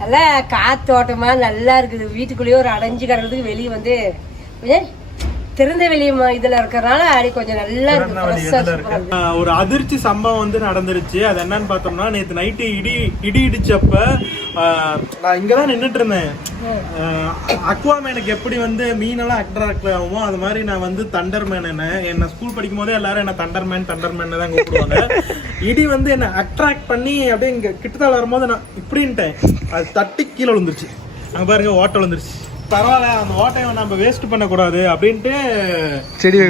நல்லா காத்தோட்டமாக நல்லா இருக்குது. வீட்டுக்குள்ளேயே ஒரு அடைஞ்சு கிடக்கிறதுக்கு வெளியே வந்து திறந்த வெளி இதுல இருக்கிறனால அடி கொஞ்சம் நல்லா ஒரு அதிர்ச்சி சம்பவம் வந்து நடந்துருச்சு. அது என்னன்னு பார்த்தோம்னா நேத்து நைட்டு இடி இடி இடிச்சப்ப நான் இங்கதான் நின்னுட்டு இருந்தேன் அக்வாமேனுக்கு எப்படி வந்து மீனெல்லாம் அட்ராக்ட் ஆகுமோ அது மாதிரி நான் வந்து தண்டர் மேன் என்ன என்ன ஸ்கூல் படிக்கும் போதே எல்லாரும் என்ன தண்டர் மேன் தண்டர் மேன் தான் கூப்பிடுவாங்க. இடி வந்து என்ன அட்ராக்ட் பண்ணி அப்படியே இங்க கிட்டத்தட்ட வரும்போது நான் இப்படின்ட்டேன். அது தட்டி கீழே விழுந்துருச்சு. அங்க பாருங்க ஓட்டை விழுந்துருச்சு. பரவாயில்ல அந்த ஓட்டையை நம்ம வேஸ்ட் பண்ணக்கூடாது அப்படின்ட்டு செடி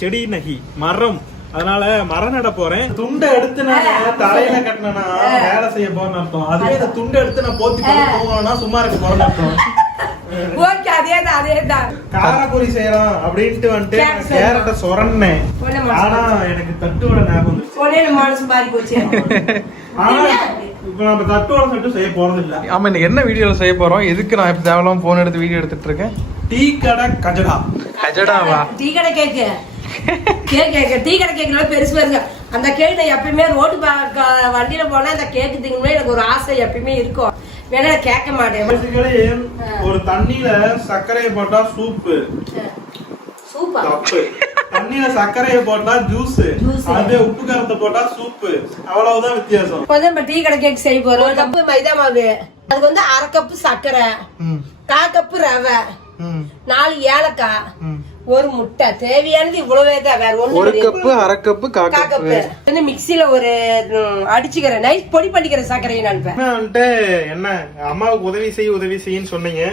செடி நகி மரம். அதனால மரம் நட போறேன். துண்டை எடுத்து நான் தலையில கட்டினா வேலை செய்ய போறேன்னு அர்த்தம். அதுவே இந்த துண்டை எடுத்து நான் போத்தி போட்டு தூங்கணும்னா சும்மா இருக்க போறேன்னு அர்த்தம். காரப்பொரி செய்யலாம் அப்படின்ட்டு வந்துட்டு கேரட்டை சொரன்னேன். ஆனா எனக்கு தட்டுவோட ஞாபகம் வந்துச்சு உடனே மனசு மாறி போச்சு. ஆனா இப்ப நம்ம மட்டும் செய்ய போறது இல்ல ஆமா இன்னைக்கு என்ன வீடியோல செய்ய போறோம்? எதுக்கு நான் இப்ப தேவலாம் போன் எடுத்து வீடியோ எடுத்துட்டு இருக்கேன்? டீ கடை கஜடா. கஜடாவா? டீ கடை கேக்கு. கேக் கேக்கு. டீ கடை கேக்குனால பெருசு பாருங்க அந்த கேக் நான் எப்பயுமே ரோடு வண்டியில போனா அந்த கேக்கு திங்கணும்னு எனக்கு ஒரு ஆசை எப்பயுமே இருக்கும். வேணா கேட்க மாட்டேன். ஒரு தண்ணியில சர்க்கரையை போட்டா சூப்பு. சூப்பர் தப்பு. தண்ணியில சர்க்கரையை போட்டா ஜூஸ். அதே உப்பு கருத்தை போட்டா சூப்பு அவ்வளவுதான் வித்தியாசம். இப்போ நம்ம டீ கடை கேக் செய்ய போறோம். ஒரு கப்பு மைதா மாவு. அதுக்கு வந்து அரை கப்பு சர்க்கரை. கால் கப்பு ரவை. நாலு ஏலக்காய். ஒரு முட்டை. தேவையானது இவ்வளவே தான். வேற ஒண்ணு ஒரு. கப்பு அரை கப்பு கா கா கப்பு. வந்து மிக்ஸில ஒரு ம், அடிச்சுக்கிறேன் நைஸ் பொடி பண்ணிக்கிறேன் சர்க்கரையை நான் என்ன வந்துட்டு என்ன அம்மாவுக்கு உதவி செய் உதவி செய்யின்னு சொன்னீங்க.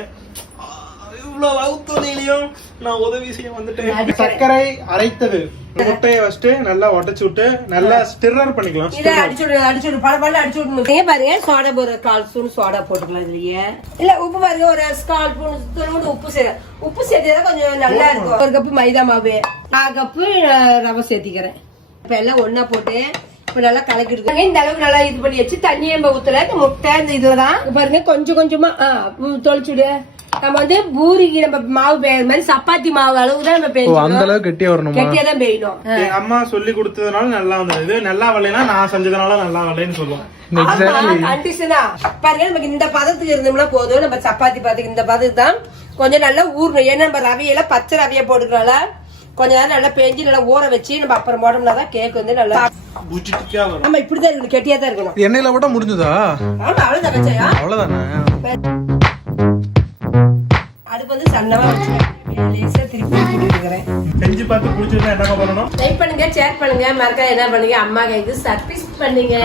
இவ்வளவு அவுத்தொலையிலையும் நான் உதவி செய்ய வந்துட்டேன். சர்க்கரை அரைத்தது. முட்டையை வச்சுட்டு நல்லா உடைச்சு விட்டு நல்லா ஸ்டிரர் பண்ணிக்கலாம். இதை அடிச்சு விடு அடிச்சு விடு. பல பல அடிச்சு விடணும். இங்க பாருங்க சோடா ஒரு கால் ஸ்பூன் சோடா போட்டுக்கலாம் இதுலயே. இல்ல உப்பு பாருங்க ஒரு கால் ஸ்பூன் துணுண்டு உப்பு சேர உப்பு சேர்த்தா கொஞ்சம் நல்லா இருக்கும். ஒரு கப்பு மைதா மாவு. கால் கப்பு ரவை சேர்த்திக்கிறேன். இப்ப எல்லாம் ஒண்ணா போட்டு இப்ப நல்லா கலக்கி இருக்கு இந்த அளவுக்கு நல்லா இது பண்ணி வச்சு தண்ணியை நம்ம ஊத்தல இந்த முட்டை இந்த இதுலதான். இங்க பாருங்க கொஞ்சம் கொஞ்சமா ஆஹ் தொளிச்சுடு நம்ம வந்து பூரிக்கு நம்ம மாவு பெய்யுற மாதிரி சப்பாத்தி மாவு அளவு தான் நம்ம ஓ அந்த அளவுக்கு கெட்டியா வரணுமா? கெட்டியா தான் பெய்யணும் எங்க அம்மா சொல்லி கொடுத்ததுனால நல்லா வந்தது. இது நல்லா வரலைன்னா நான் செஞ்சதுனால நல்லா வரலைன்னு சொல்லுவோம். எக்ஸாக்ட்லி கண்டிஷனா பாருங்க நமக்கு இந்த பதத்துக்கு இருந்தோம்னா போதும். நம்ம சப்பாத்தி பதத்துக்கு இந்த பதத்துக்கு தான் கொஞ்சம் நல்லா ஊறணும். ஏன்னா நம்ம ரவையில பச்சை ரவையை போட்டுக்கனால கொஞ்ச நேரம் நல்லா பேஞ்சு நல்லா ஊற வச்சு நம்ம அப்புறம் போட்டோம்னா தான் கேக் வந்து நல்லா ஆமா இப்படிதான் இருக்கணும். கெட்டியா தான் இருக்கணும். எண்ணெயில போட்டா முடிஞ்சதா? அவ்வளவுதான் அவ்வளவுதானே? அடுப்பு வந்து சன்னமா வச்சுக்கேன் லேசா திருப்பி போட்டுக்கிறேன் செஞ்சு பார்த்து பிடிச்சிருந்தா என்ன பண்ணணும்? லைக் பண்ணுங்க ஷேர் பண்ணுங்க மறக்காம என்ன பண்ணுங்க அம்மா கைக்கு சர்வீஸ் பண்ணுங்க.